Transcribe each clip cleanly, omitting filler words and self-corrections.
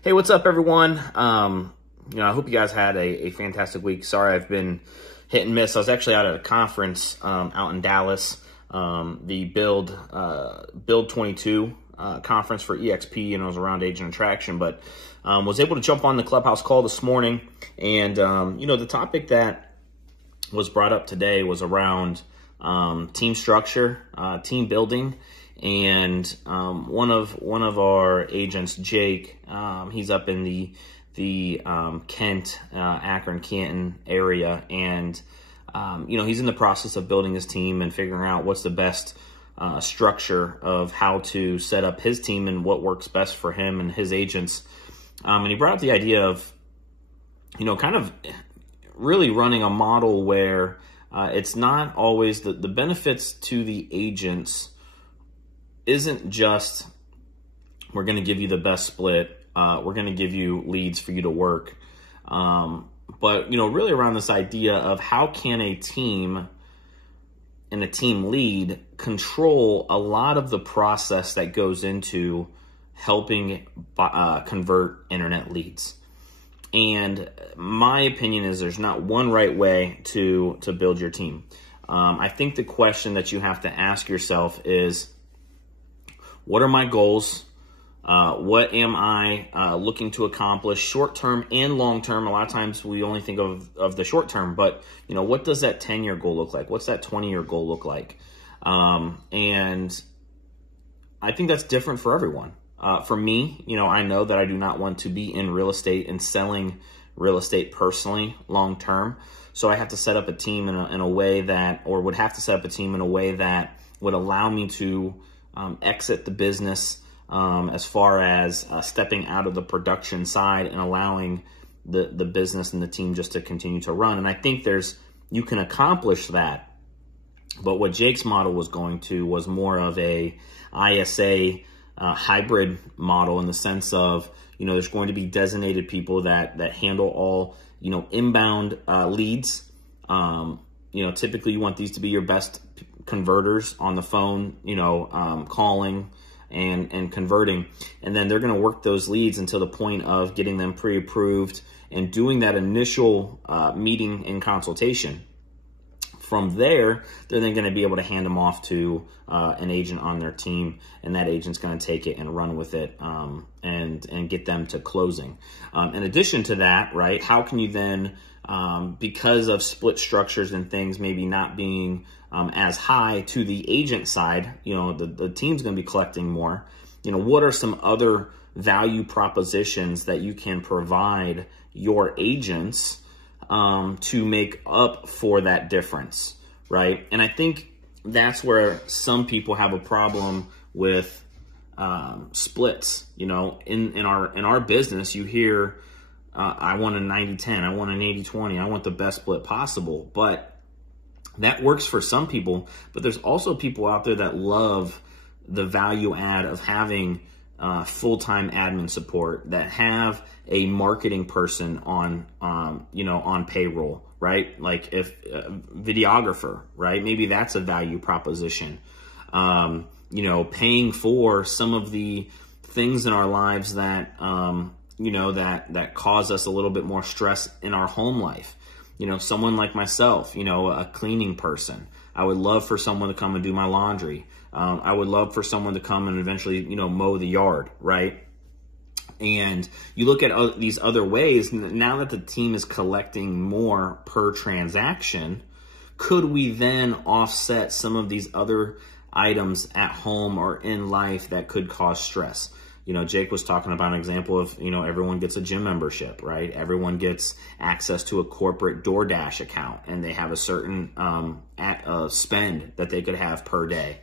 Hey, what's up, everyone? I hope you guys had a fantastic week. Sorry, I've been hit and miss. I was actually out at a conference out in Dallas, the Build 22 conference for EXP, and it was around agent attraction. But was able to jump on the Clubhouse call this morning, and the topic that was brought up today was around team structure, team building. And one of our agents, Jake, he's up in the Kent, Akron, Canton area, and he's in the process of building his team and figuring out what's the best structure of how to set up his team and what works best for him and his agents. And he brought up the idea of kind of really running a model where it's not always the benefits to the agents isn't just, we're going to give you the best split, we're going to give you leads for you to work. But, really around this idea of how can a team and a team lead control a lot of the process that goes into helping convert internet leads. And my opinion is there's not one right way to build your team. I think the question that you have to ask yourself is, what are my goals? What am I looking to accomplish short-term and long-term? A lot of times we only think of the short-term, but what does that 10-year goal look like? What's that 20-year goal look like? And I think that's different for everyone. For me, I know that I do not want to be in real estate and selling real estate personally long-term. So I have to set up a team in a way that, or would have to set up a team in a way that would allow me to exit the business as far as stepping out of the production side and allowing the business and the team just to continue to run. And I think you can accomplish that. But what Jake's model was going to was more of a ISA hybrid model, in the sense of, there's going to be designated people that handle all, inbound leads. Typically you want these to be your best converters on the phone, calling and converting. And then they're going to work those leads until the point of getting them pre-approved and doing that initial meeting and consultation. From there, they're then going to be able to hand them off to an agent on their team, and that agent's going to take it and run with it and get them to closing. In addition to that, right, how can you then, because of split structures and things maybe not being as high to the agent side, the team's going to be collecting more. What are some other value propositions that you can provide your agents to make up for that difference, right? And I think that's where some people have a problem with splits. In our business, you hear, I want a 90-10, I want an 80-20, I want the best split possible. But that works for some people, but there's also people out there that love the value add of having full-time admin support, that have a marketing person on payroll, right? Like if videographer, right? Maybe that's a value proposition. Paying for some of the things in our lives that, that cause us a little bit more stress in our home life. Someone like myself, a cleaning person. I would love for someone to come and do my laundry. I would love for someone to come and eventually, mow the yard, right? And you look at these other ways, now that the team is collecting more per transaction, could we then offset some of these other items at home or in life that could cause stress? Jake was talking about an example of, everyone gets a gym membership, right? Everyone gets access to a corporate DoorDash account, and they have a certain spend that they could have per day.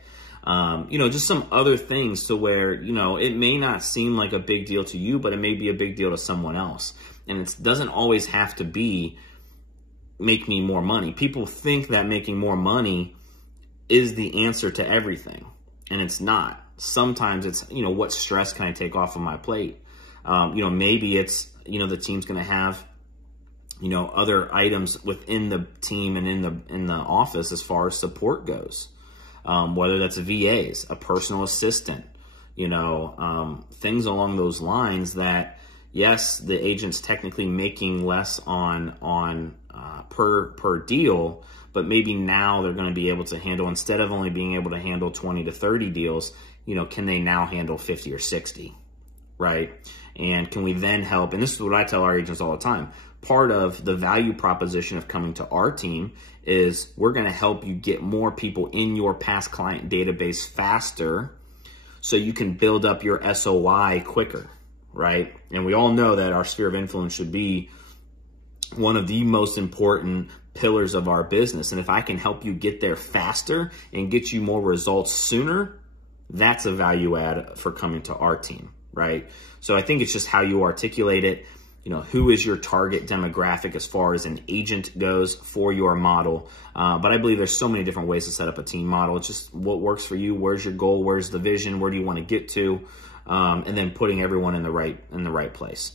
Just some other things to where, it may not seem like a big deal to you, but it may be a big deal to someone else. And it doesn't always have to be make me more money. People think that making more money is the answer to everything, and it's not. Sometimes it's, what stress can I take off of my plate? Maybe it's, the team's going to have, other items within the team and in the office as far as support goes. Whether that's VAs, a personal assistant, things along those lines that, yes, the agent's technically making less on per deal, but maybe now they're going to be able to handle, instead of only being able to handle 20 to 30 deals, can they now handle 50 or 60, right? And can we then help? And this is what I tell our agents all the time. Part of the value proposition of coming to our team is we're going to help you get more people in your past client database faster so you can build up your SOI quicker, right? And we all know that our sphere of influence should be one of the most important pillars of our business. And if I can help you get there faster and get you more results sooner, that's a value add for coming to our team, right? So I think it's just how you articulate it. Who is your target demographic as far as an agent goes for your model? But I believe there's so many different ways to set up a team model. It's just what works for you. Where's your goal? Where's the vision? Where do you want to get to? And then putting everyone in the right place.